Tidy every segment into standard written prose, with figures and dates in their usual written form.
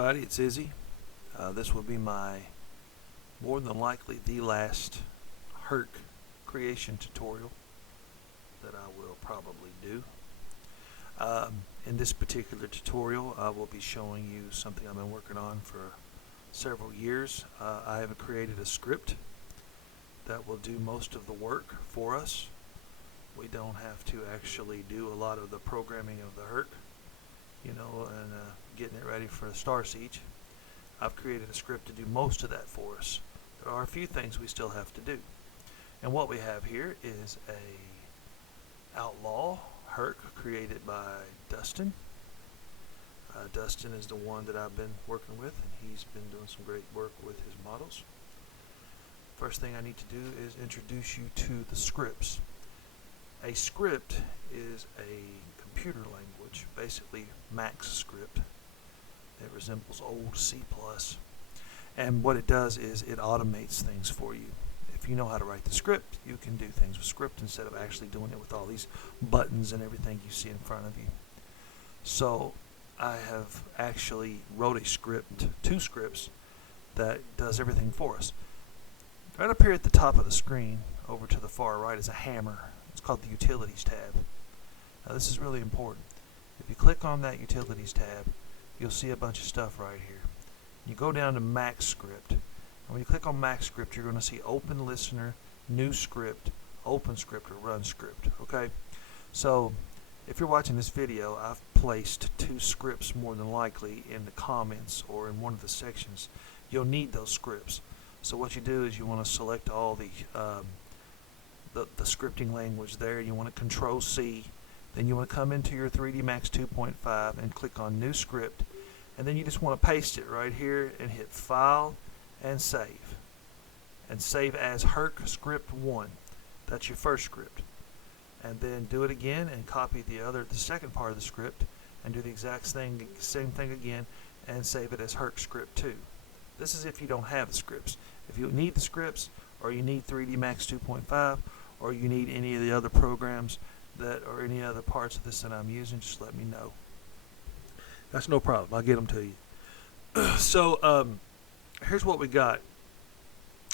everybody, it's Izzy. This will be my, more than likely, the last Herc creation tutorial that I will probably do. In this particular tutorial, I will be showing you something I've been working on for several years. I have created a script that will do most of the work for us. We don't have to actually do a lot of the programming of the Herc, and getting it ready for Starsiege. I've created a script to do most of that for us. There are a few things we still have to do. And what we have here is a outlaw Herc created by Dustin. Dustin is the one that I've been working with, and he's been doing some great work with his models. First thing I need to do is introduce you to the scripts. A script is a computer language, basically Max script. It resembles old C++. And what it does is it automates things for you. If you know how to write the script, you can do things with script instead of actually doing it with all these buttons and everything you see in front of you. So I have actually wrote a script, two scripts, that does everything for us. Right up here at the top of the screen, over to the far right, is a hammer. It's called the Utilities tab. Now this is really important. If you click on that Utilities tab, you'll see a bunch of stuff right here. You go down to Max Script, and when you click on Max Script, you're going to see Open Listener, New Script, Open Script, or Run Script. Okay, so if you're watching this video, I've placed two scripts more than likely in the comments or in one of the sections. You'll need those scripts. So what you do is you want to select all the scripting language there. You want to Control C. Then you want to come into your 3D Max 2.5 and click on New Script. And then you just want to paste it right here and hit File and Save. And save as Herc Script 1. That's your first script. And then do it again and copy the second part of the script and do the exact same thing again and save it as Herc Script 2. This is if you don't have the scripts. If you need the scripts, or you need 3D Max 2.5, or you need any of the other programs or any other parts of this that I'm using, just let me know. That's no problem. I'll get them to you. So here's what we got.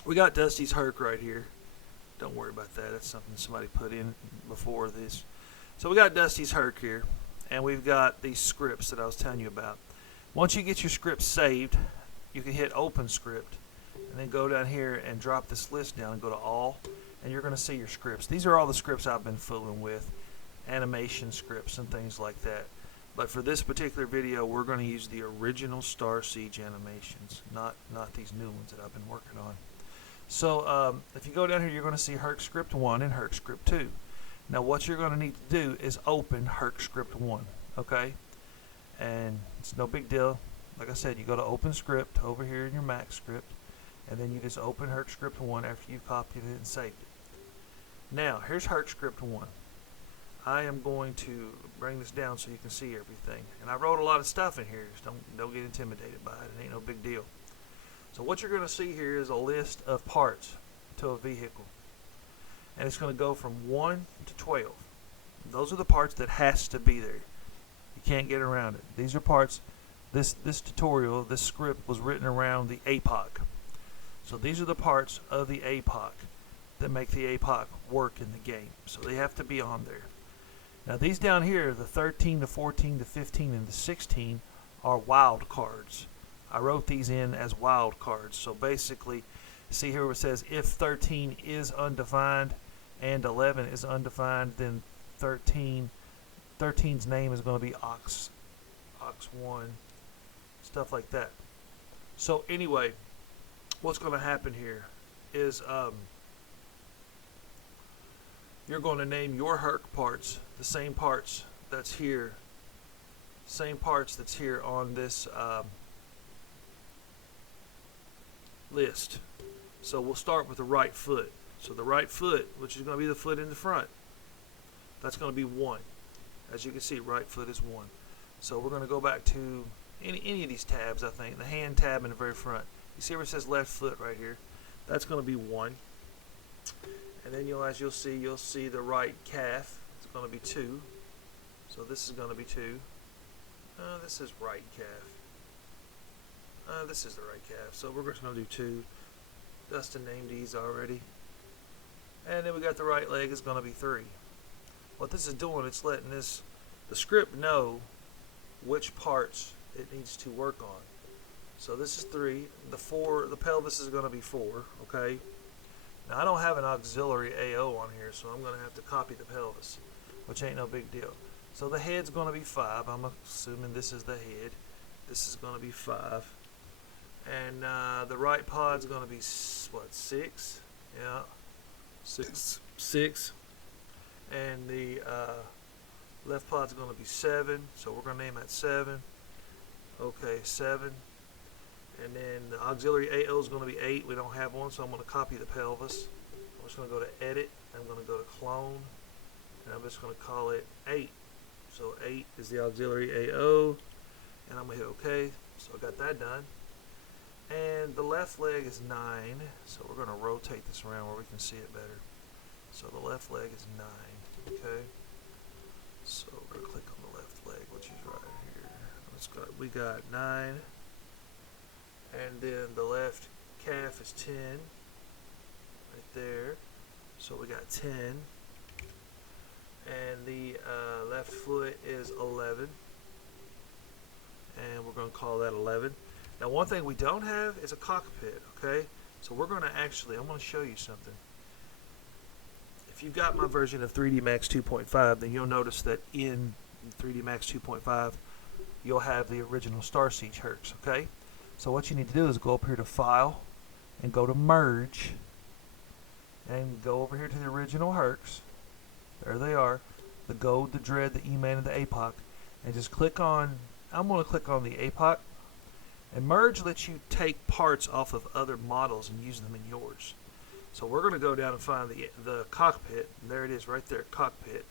We got Dusty's Herc right here. Don't worry about that. That's something somebody put in before this. So we got Dusty's Herc here, and we've got these scripts that I was telling you about. Once you get your scripts saved, you can hit Open Script, and then go down here and drop this list down and go to All, and you're going to see your scripts. These are all the scripts I've been fooling with, animation scripts and things like that. But for this particular video, we're going to use the original Starsiege animations, not these new ones that I've been working on. So if you go down here, you're going to see Herc Script 1 and Herc Script 2. Now what you're going to need to do is open Herc Script 1, okay? And it's no big deal. Like I said, you go to Open Script over here in your Max Script, and then you just open Herc Script 1 after you've copied it and saved it. Now, here's Herc Script 1. I am going to bring this down so you can see everything. And I wrote a lot of stuff in here. Just don't get intimidated by it. It ain't no big deal. So what you're going to see here is a list of parts to a vehicle. And it's going to go from 1 to 12. Those are the parts that has to be there. You can't get around it. These are parts. This tutorial, this script was written around the APOC. So these are the parts of the APOC that make the APOC work in the game. So they have to be on there. Now these down here, the 13, the 14, the 15, and the 16 are wild cards. I wrote these in as wild cards. So basically, see here where it says if 13 is undefined and 11 is undefined, then 13's name is going to be AUX1, stuff like that. So anyway, what's going to happen here is you're going to name your Herc parts the same parts that's here on this list. So we'll start with the right foot. So the right foot, which is going to be the foot in the front, that's going to be 1. As you can see, right foot is 1. So we're going to go back to any of these tabs, I think. The hand tab in the very front. You see where it says left foot right here? That's going to be 1. And then as you'll see the right calf. It's going to be 2. So this is going to be 2. This is right calf. this is the right calf. So we're just going to do 2. Dustin named these already. And then we got the right leg is going to be 3. What this is doing, it's letting the script know which parts it needs to work on. So this is 3. The pelvis is going to be 4. Okay. Now I don't have an auxiliary AO on here, so I'm going to have to copy the pelvis, which ain't no big deal. So the head's going to be 5. I'm assuming this is the head. This is going to be 5. And the right pod's going to be, what, 6? Yeah, 6. And the left pod's going to be 7. So we're going to name that 7. Okay, 7. And then the auxiliary AO is going to be 8. We don't have one, so I'm going to copy the pelvis. I'm just going to go to Edit. I'm going to go to Clone. And I'm just going to call it 8. So 8 is the auxiliary AO. And I'm going to hit OK. So I got that done. And the left leg is 9. So we're going to rotate this around where we can see it better. So the left leg is 9. Okay. So we're going to click on the left leg, which is right here. We got 9. And then the left calf is 10. Right there. So we got 10. And the left foot is 11. And we're going to call that 11. Now one thing we don't have is a cockpit, okay? So we're going to actually, I'm going to show you something. If you've got my version of 3D Max 2.5, then you'll notice that in 3D Max 2.5, you'll have the original Starsiege Hercs, okay? So what you need to do is go up here to File, and go to Merge, and go over here to the original Hercs. There they are, the Gold, the Dread, the E-Man, and the APOC. And just click on, I'm going to click on the APOC. And Merge lets you take parts off of other models and use them in yours. So we're going to go down and find the cockpit. And there it is right there, cockpit.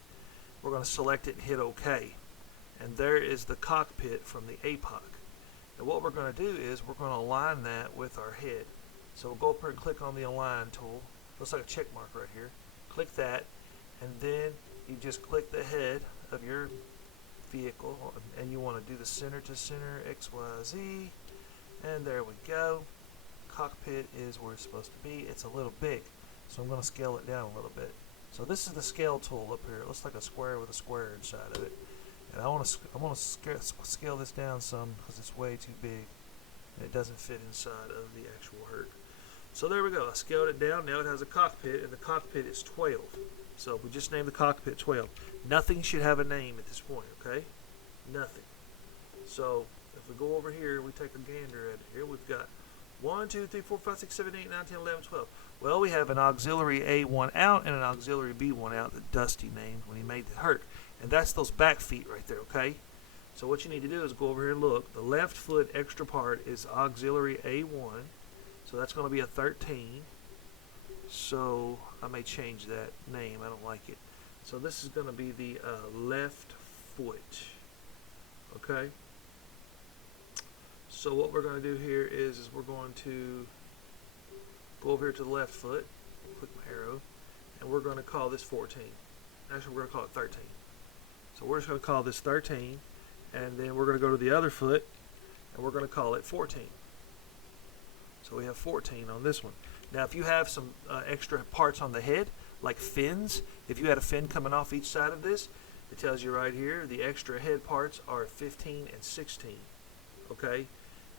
We're going to select it and hit OK. And there is the cockpit from the APOC. And what we're going to do is we're going to align that with our head. So we'll go up here and click on the Align tool. Looks like a check mark right here. Click that. And then you just click the head of your vehicle. And you want to do the center to center, X, Y, Z. And there we go. Cockpit is where it's supposed to be. It's a little big, so I'm going to scale it down a little bit. So this is the scale tool up here. It looks like a square with a square inside of it. And I want to scale this down some because it's way too big and it doesn't fit inside of the actual Herc. So there we go. I scaled it down. Now it has a cockpit, and the cockpit is 12. So we just named the cockpit 12. Nothing should have a name at this point, okay? Nothing. So if we go over here, we take a gander at it. Here we've got 1, 2, 3, 4, 5, 6, 7, 8, 9, 10, 11, 12. Well, we have an auxiliary A1 out and an auxiliary B1 out that Dusty named when he made the Herc. And that's those back feet right there, okay? So what you need to do is go over here and look. The left foot extra part is auxiliary A1. So that's going to be a 13. So I may change that name. I don't like it. So this is going to be the left foot. Okay? So what we're going to do here is we're going to go over here to the left foot, click my arrow, and we're going to call this 14. Actually, we're going to call it 13. So we're just going to call this 13, and then we're going to go to the other foot, and we're going to call it 14. So we have 14 on this one. Now, if you have some extra parts on the head, like fins, if you had a fin coming off each side of this, it tells you right here the extra head parts are 15 and 16. Okay?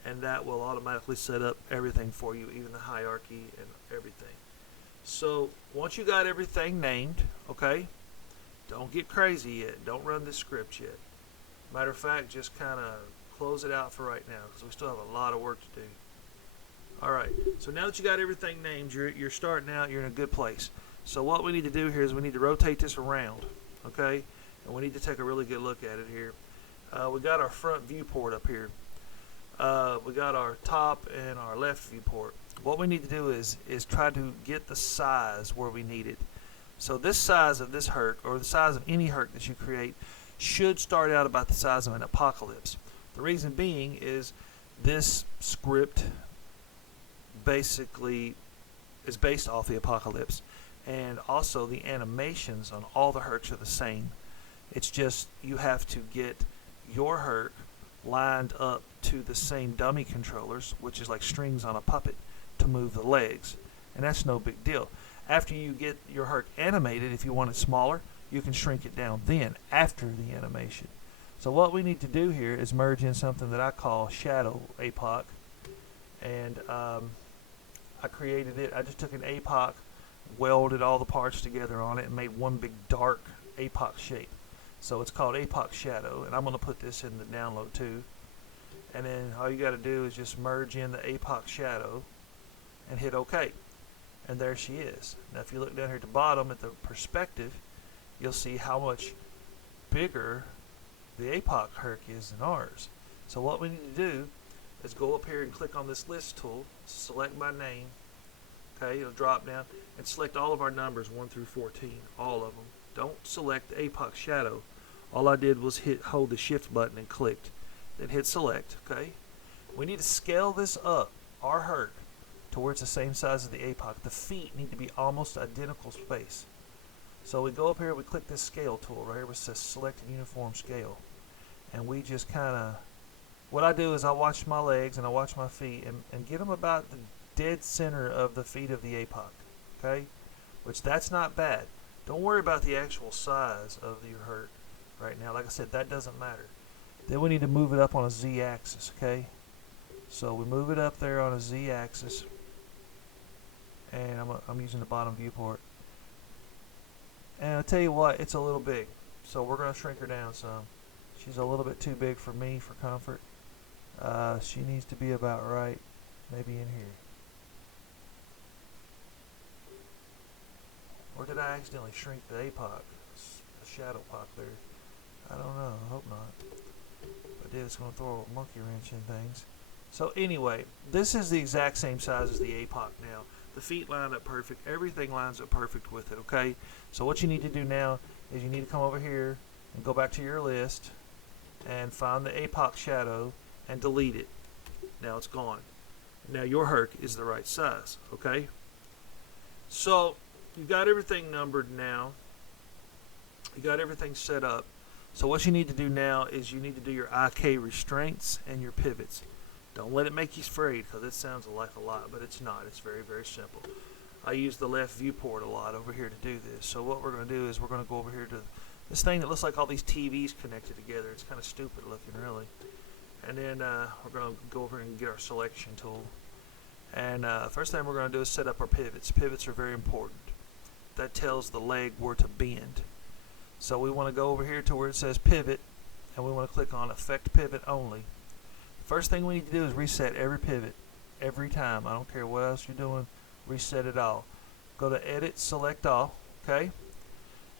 And that will automatically set up everything for you, even the hierarchy and everything. So once you got everything named, okay, don't get crazy yet. Don't run this script yet. Matter of fact, just kind of close it out for right now because we still have a lot of work to do. Alright, so now that you got everything named, you're starting out, you're in a good place. So what we need to do here is we need to rotate this around, okay? And we need to take a really good look at it here. We got our front viewport up here. We got our top and our left viewport. What we need to do is try to get the size where we need it. So this size of this Herc, or the size of any Herc that you create, should start out about the size of an Apocalypse. The reason being is this script basically is based off the Apocalypse, and also the animations on all the Hercs are the same. It's just you have to get your Herc lined up to the same dummy controllers, which is like strings on a puppet, to move the legs. And that's no big deal. After you get your Herc animated, if you want it smaller, you can shrink it down then, after the animation. So what we need to do here is merge in something that I call Shadow APOC. And I created it. I just took an APOC, welded all the parts together on it, and made one big dark APOC shape. So it's called APOC Shadow, and I'm going to put this in the download too. And then all you got to do is just merge in the APOC Shadow and hit OK. And there she is. Now if you look down here at the bottom at the perspective, you'll see how much bigger the APOC Herc is than ours. So what we need to do is go up here and click on this list tool, select my name, okay, it'll drop down, and select all of our numbers 1 through 14, all of them. Don't select the APOC Shadow. All I did was hold the shift button and clicked, then hit select, okay. We need to scale this up, our Herc, to where it's the same size as the APOC. The feet need to be almost identical space. So we go up here, we click this scale tool right here, which says select uniform scale. And we just kind of, what I do is I watch my legs and I watch my feet and get them about the dead center of the feet of the APOC, okay? Which that's not bad. Don't worry about the actual size of your Herc right now. Like I said, that doesn't matter. Then we need to move it up on a Z-axis, okay? So we move it up there on a Z-axis, and I'm using the bottom viewport. And I'll tell you what, it's a little big, so we're going to shrink her down some. She's a little bit too big for me for comfort. She needs to be about right, maybe in here. Or did I accidentally shrink the APOC, the Shadow POC there? I don't know, I hope not. If I did, it's going to throw a monkey wrench in things. So anyway, this is the exact same size as the APOC now. The feet line up perfect. Everything lines up perfect with it, okay? So what you need to do now is you need to come over here and go back to your list and find the APOC Shadow and delete it. Now it's gone. Now your Herc is the right size, okay? So you've got everything numbered now. You got everything set up. So what you need to do now is you need to do your IK restraints and your pivots. Don't let it make you afraid, because it sounds like a lot, but it's not. It's very, very simple. I use the left viewport a lot over here to do this. So what we're going to do is we're going to go over here to this thing that looks like all these TVs connected together. It's kind of stupid looking, really. And then we're going to go over and get our selection tool. And first thing we're going to do is set up our pivots. Pivots are very important. That tells the leg where to bend. So we want to go over here to where it says pivot, and we want to click on Effect Pivot Only. First thing we need to do is reset every pivot every time. I don't care what else you're doing, reset it all. Go to Edit, Select All, okay?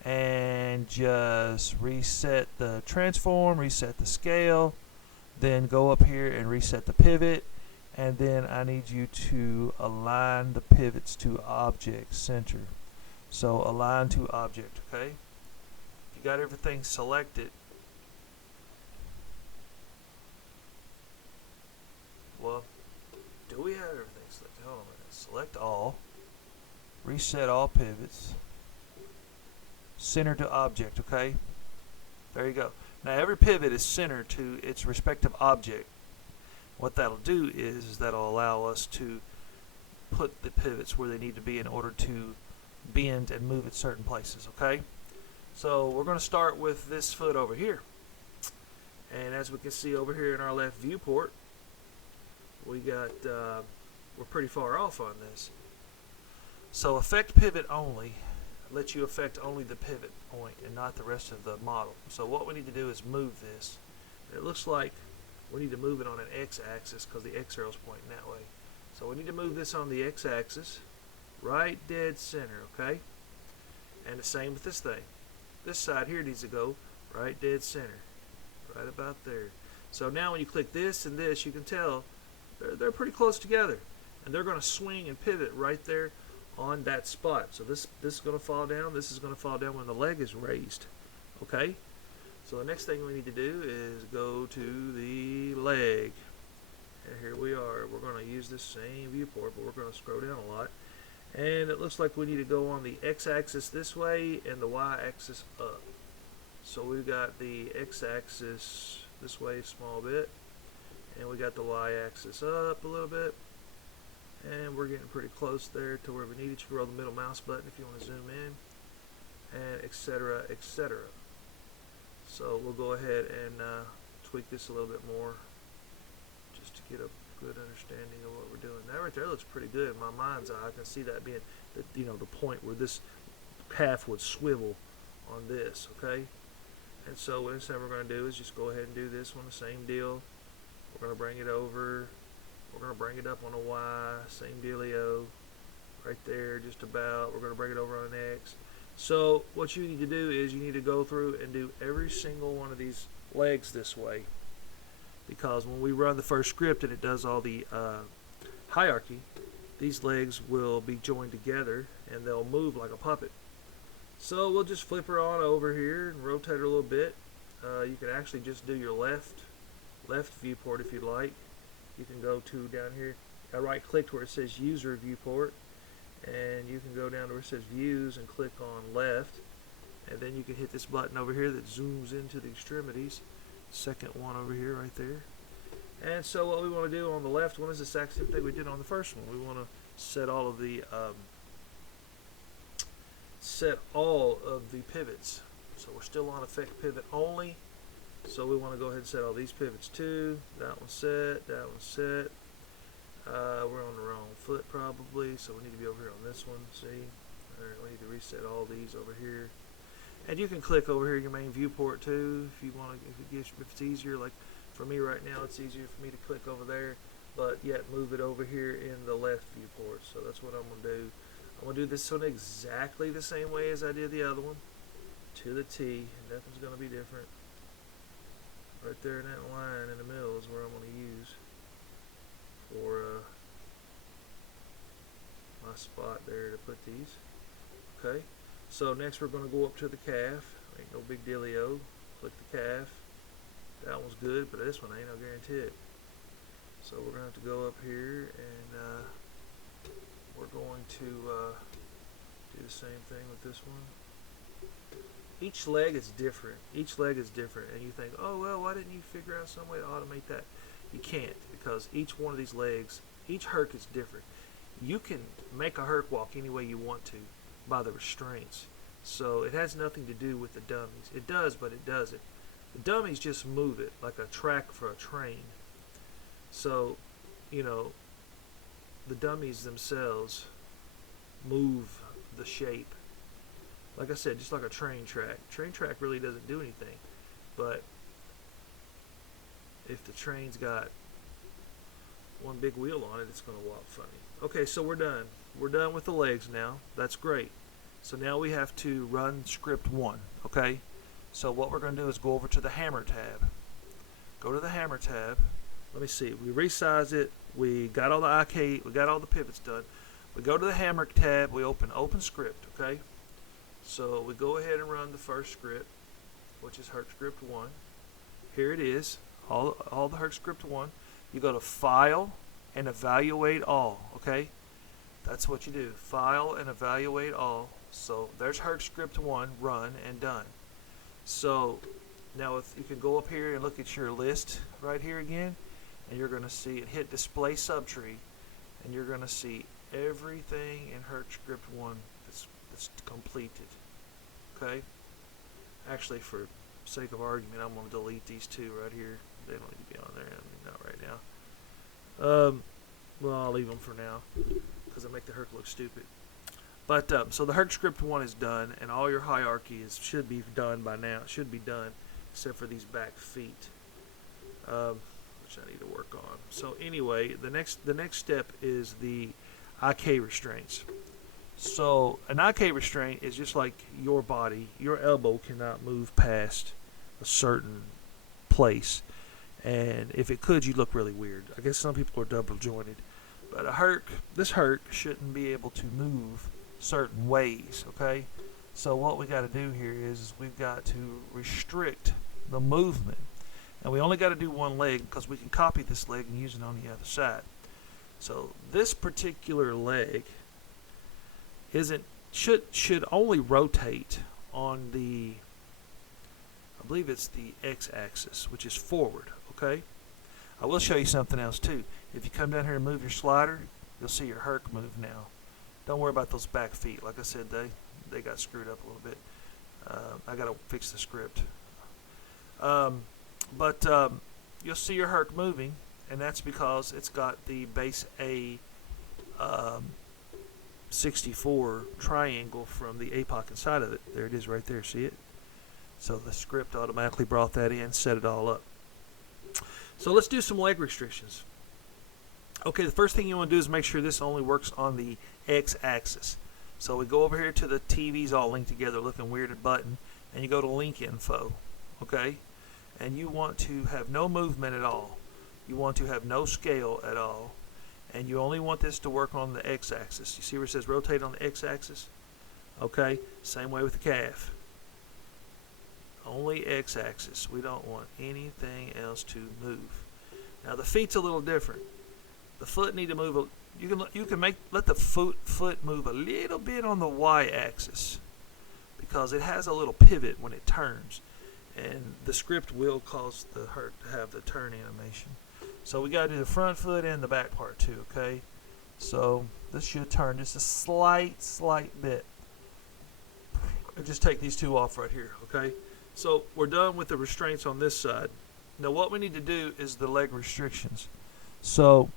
And just reset the transform, reset the scale, then go up here and reset the pivot, and then I need you to align the pivots to object center. So align to object, okay? If you got everything selected, well, do we have everything selected? Hold on a minute. Select all, reset all pivots, center to object, okay? There you go. Now every pivot is centered to its respective object. What that'll do is that'll allow us to put the pivots where they need to be in order to bend and move at certain places, okay? So we're going to start with this foot over here. And as we can see over here in our left viewport, we got, we're pretty far off on this. So Effect Pivot Only lets you affect only the pivot point and not the rest of the model. So what we need to do is move this. It looks like we need to move it on an x-axis because the x arrow is pointing that way. So we need to move this on the x-axis, right dead center, okay? And the same with this thing. This side here needs to go right dead center, right about there. So now when you click this and this, you can tell they're pretty close together, and they're going to swing and pivot right there on that spot. So this is going to fall down, this is going to fall down when the leg is raised, okay? So the next thing we need to do is go to the leg, and here we are. We're going to use this same viewport, but we're going to scroll down a lot, and it looks like we need to go on the x-axis this way and the y-axis up. So we've got the x-axis this way a small bit, and we got the y-axis up a little bit, and we're getting pretty close there to where we need it. You can roll the middle mouse button if you want to zoom in, and etc., etc. So we'll go ahead and tweak this a little bit more just to get a good understanding of what we're doing. That right there looks pretty good in my mind's eye. I can see that being the point where this half would swivel on this, okay? And so what instead we're going to do is just go ahead and do this one, the same deal. We're going to bring it over. We're going to bring it up on a Y, same dealio, right there, just about. We're going to bring it over on an X. So what you need to do is you need to go through and do every single one of these legs this way, because when we run the first script and it does all the hierarchy, these legs will be joined together and they'll move like a puppet. So we'll just flip her on over here and rotate her a little bit. You can actually just do your left viewport if you'd like. You can go to down here, I right click where it says user viewport, and you can go down to where it says views and click on left, and then you can hit this button over here that zooms into the extremities, second one over here right there. And so what we want to do on the left one is the exact same thing we did on the first one. We want to set all of the pivots. So we're still on effect pivot only. So we want to go ahead and set all these pivots too. That one's set, that one's set. We're on the wrong foot probably, so we need to be over here on this one, see? Alright, we need to reset all these over here. And you can click over here your main viewport too if you want to, if it's easier. Like for me right now, it's easier for me to click over there, but yet move it over here in the left viewport. So that's what I'm going to do. I'm going to do this one exactly the same way as I did the other one, to the T. Nothing's going to be different. Right there in that line in the middle is where I'm going to use for my spot there to put these. Okay, so next we're going to go up to the calf. Ain't no big dealio. Click the calf. That one's good, but this one ain't, I'll guarantee it. So we're going to have to go up here and we're going to do the same thing with this one. Each leg is different. Each leg is different, and you think, oh well, why didn't you figure out some way to automate that? You can't, because each one of these legs, each Herc is different. You can make a Herc walk any way you want to by the restraints. So it has nothing to do with the dummies. It does, but it doesn't. The dummies just move it like a track for a train. So, you know, the dummies themselves move the shape. Like I said, just like a train track. Train track really doesn't do anything. But if the train's got one big wheel on it, it's going to walk funny. Okay, so we're done. We're done with the legs now. That's great. So now we have to run script 1. Okay? So what we're going to do is go over to the hammer tab. Go to the hammer tab. Let me see. We resize it. We got all the IK. We got all the pivots done. We go to the hammer tab. We open script. Okay? So we go ahead and run the first script, which is Herc script 1. Here it is, all the Herc script 1. You go to File and Evaluate All, okay? That's what you do, File and Evaluate All. So there's Herc script 1, run and done. So now if you can go up here and look at your list right here again, and you're going to see it hit Display Subtree, and you're going to see everything in Herc script 1 that's completed. Okay? Actually, for sake of argument, I'm going to delete these two right here. They don't need to be on there. I mean, not right now. Well, I'll leave them for now because I make the Herc look stupid. But so the Herc script 1 is done, and all your hierarchy should be done by now. It should be done, except for these back feet, which I need to work on. So anyway, the next step is the IK restraints. So an IK restraint is just like your body. Your elbow cannot move past a certain place, and if it could, you'd look really weird. I guess some people are double jointed, but this Herc shouldn't be able to move certain ways. Okay, so what we got to do here is we've got to restrict the movement, and we only got to do one leg because we can copy this leg and use it on the other side. So this particular leg should only rotate on the, I believe it's the x-axis, which is forward. Okay, I will show you something else too. If you come down here and move your slider, you'll see your Herc move now. Don't worry about those back feet. Like I said, they got screwed up a little bit. I got to fix the script. But you'll see your Herc moving, and that's because it's got the base A 64 triangle from the APOC inside of it. There it is right there. See it? So the script automatically brought that in, set it all up. So let's do some leg restrictions. Okay, the first thing you want to do is make sure this only works on the X-axis. So we go over here to the TVs all linked together looking weird at button, and you go to link info, okay? And you want to have no movement at all. You want to have no scale at all. And you only want this to work on the X-axis. You see where it says rotate on the X-axis? Okay, same way with the calf. Only X-axis. We don't want anything else to move. Now the feet's a little different. The foot need to move. You can let the foot move a little bit on the Y-axis because it has a little pivot when it turns, and the script will cause the Herc to have the turn animation. So we got to do the front foot and the back part too. Okay, so this should turn just a slight bit. I'll just take these two off right here. Okay, so we're done with the restraints on this side. Now what we need to do is the leg restrictions. So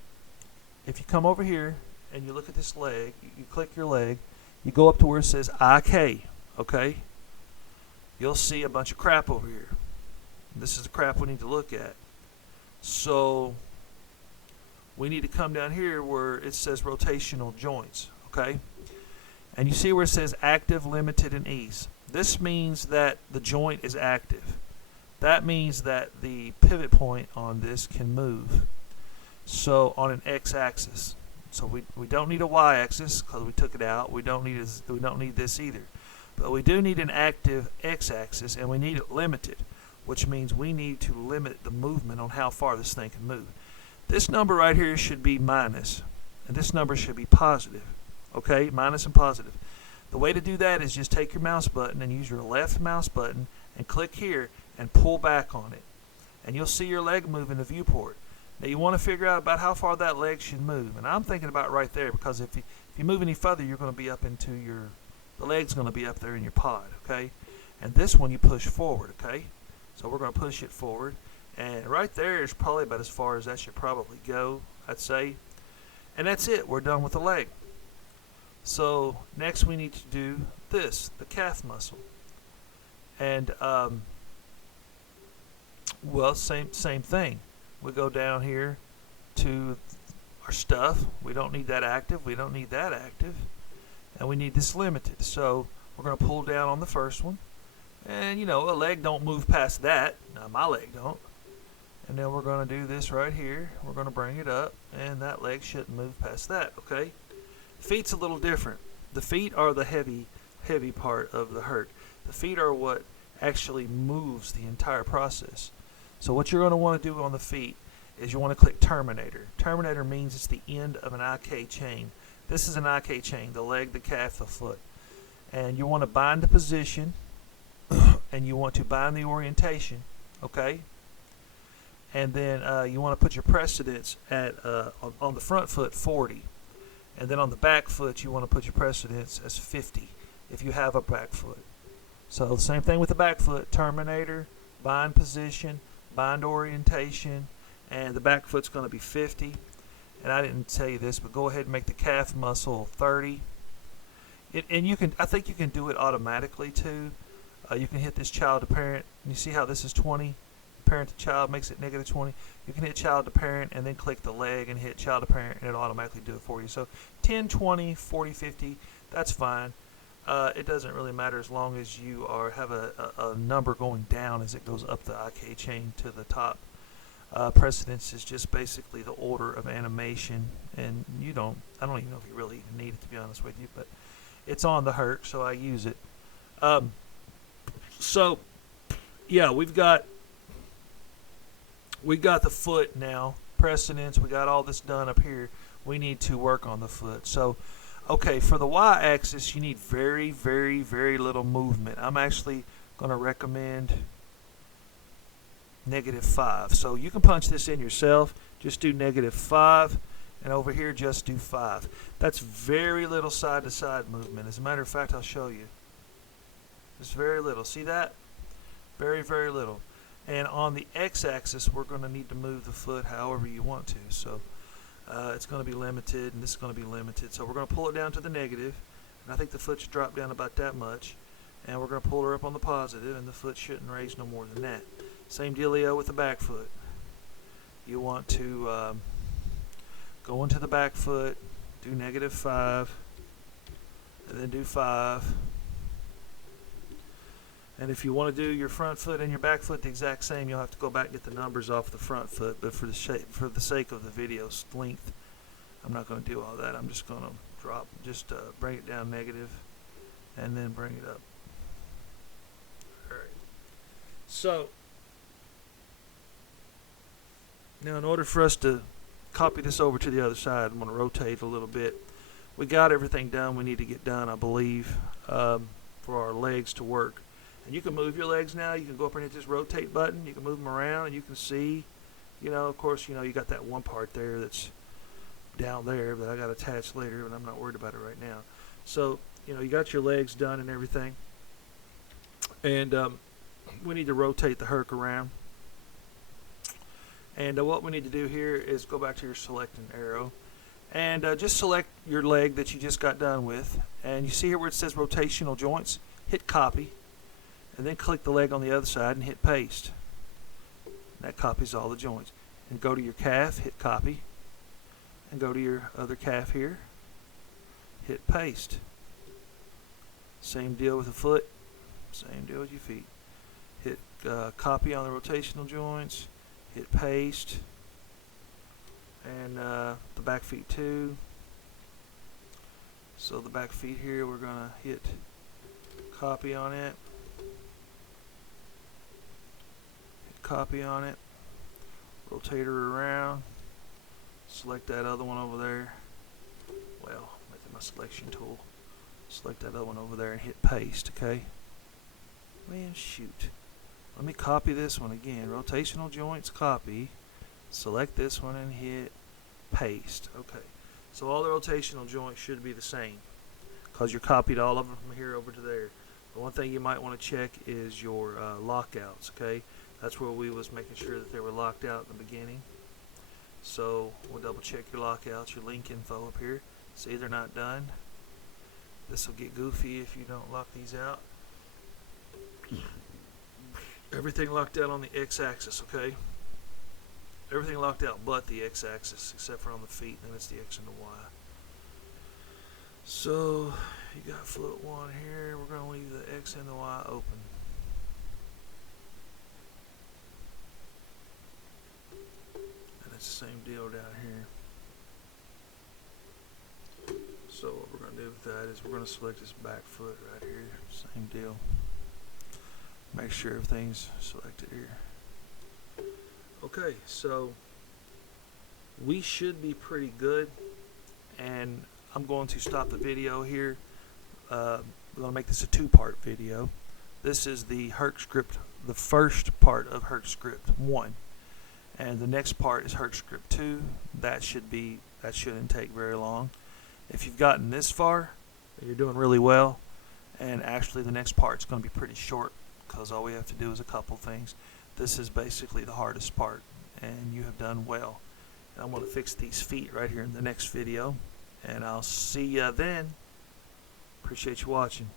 if you come over here and you look at this leg, you click your leg, you go up to where it says IK, okay? You'll see a bunch of crap over here. This is the crap we need to look at. So we need to come down here where it says rotational joints, okay? And you see where it says active, limited, and ease. This means that the joint is active. That means that the pivot point on this can move. So on an X-axis. So we don't need a Y-axis because we took it out. We don't need this either. But we do need an active X-axis, and we need it limited, which means we need to limit the movement on how far this thing can move. This number right here should be minus, and this number should be positive. Okay, minus and positive. The way to do that is just take your mouse button and use your left mouse button and click here and pull back on it. And you'll see your leg move in the viewport. Now you want to figure out about how far that leg should move, and I'm thinking about right there because if you move any further, you're going to be up into the leg's going to be up there in your pod, okay? And this one you push forward, okay? So we're going to push it forward, and right there is probably about as far as that should probably go, I'd say. And that's it. We're done with the leg. So next we need to do this, the calf muscle, and well, same thing. We go down here to our stuff. We don't need that active. We don't need that active. And we need this limited. So we're going to pull down on the first one. And, you know, a leg don't move past that. Now, my leg don't. And then we're going to do this right here. We're going to bring it up. And that leg shouldn't move past that, okay? Feet's a little different. The feet are the heavy part of the Herc. The feet are what actually moves the entire process. So what you're going to want to do on the feet is you want to click Terminator. Terminator means it's the end of an IK chain. This is an IK chain, the leg, the calf, the foot. And you want to bind the position and you want to bind the orientation, okay? And then you want to put your precedence at on the front foot 40. And then on the back foot you want to put your precedence as 50 if you have a back foot. So the same thing with the back foot, Terminator, bind position, bind orientation, and the back foot's going to be 50. And I didn't tell you this, but go ahead and make the calf muscle 30. And you can, I think you can do it automatically too. You can hit this child to parent, and you see how this is 20. Parent to child makes it negative 20. You can hit child to parent and then click the leg and hit child to parent, and it'll automatically do it for you. So 10, 20, 40, 50, that's fine. It doesn't really matter as long as you have a number going down as it goes up the IK chain to the top. Precedence is just basically the order of animation, and I don't even know if you really even need it, to be honest with you, but it's on the Herc, so I use it. So yeah, we've got the foot now, precedence, we got all this done up here. We need to work on the foot. So okay, for the Y-axis, you need very, very, very little movement. I'm actually going to recommend -5. So you can punch this in yourself. Just do -5, and over here just do 5. That's very little side-to-side movement. As a matter of fact, I'll show you. It's very little. See that? Very, very little. And on the x-axis, we're going to need to move the foot however you want to. So it's going to be limited, and this is going to be limited. So we're going to pull it down to the negative, and I think the foot should drop down about that much. And we're going to pull her up on the positive, and the foot shouldn't raise no more than that. Same dealio with the back foot. You want to go into the back foot, do -5, and then do 5. And if you want to do your front foot and your back foot the exact same, you'll have to go back and get the numbers off the front foot. But for the sake of the video's length, I'm not going to do all that. I'm just going to bring it down negative, and then bring it up. All right. So now, in order for us to copy this over to the other side, I'm going to rotate a little bit. We got everything done we need to get done, I believe, for our legs to work. And you can move your legs now. You can go up and hit this rotate button. You can move them around, and you can see, of course, you got that one part there that's down there that I got attached later, but I'm not worried about it right now. So, you got your legs done and everything. And we need to rotate the Herc around. And what we need to do here is go back to your select an arrow. And just select your leg that you just got done with. And you see here where it says rotational joints? Hit copy. And then click the leg on the other side and hit paste. That copies all the joints. And go to your calf, hit copy. And go to your other calf here. Hit paste. Same deal with the foot. Same deal with your feet. Hit copy on the rotational joints. Hit paste. And the back feet too. So the back feet here, we're going to hit copy on it. Copy on it, rotate her around, select that other one over there. Well, make my selection tool. Select that other one over there and hit paste, okay? Man, shoot. Let me copy this one again. Rotational joints, copy. Select this one and hit paste. Okay. So all the rotational joints should be the same because you copied all of them from here over to there. The one thing you might want to check is your lockouts, okay? That's where we was making sure that they were locked out in the beginning. So we'll double check your lockouts, your link info up here. See, they're not done. This will get goofy if you don't lock these out. Everything locked out on the x-axis, okay? Everything locked out but the x-axis, except for on the feet, and then it's the x and the y. So you got foot 1 here. We're going to leave the x and the y open. It's the same deal down here. So what we're going to do with that is we're going to select this back foot right here. Same deal. Make sure everything's selected here. Okay, so we should be pretty good. And I'm going to stop the video here. We're going to make this a 2-part video. This is the Herc script, the first part of Herc script 1. And the next part is Herc script 2. That shouldn't take very long. If you've gotten this far, you're doing really well. And actually the next part's going to be pretty short because all we have to do is a couple things. This is basically the hardest part, and you have done well. And I'm going to fix these feet right here in the next video, and I'll see ya then. Appreciate you watching.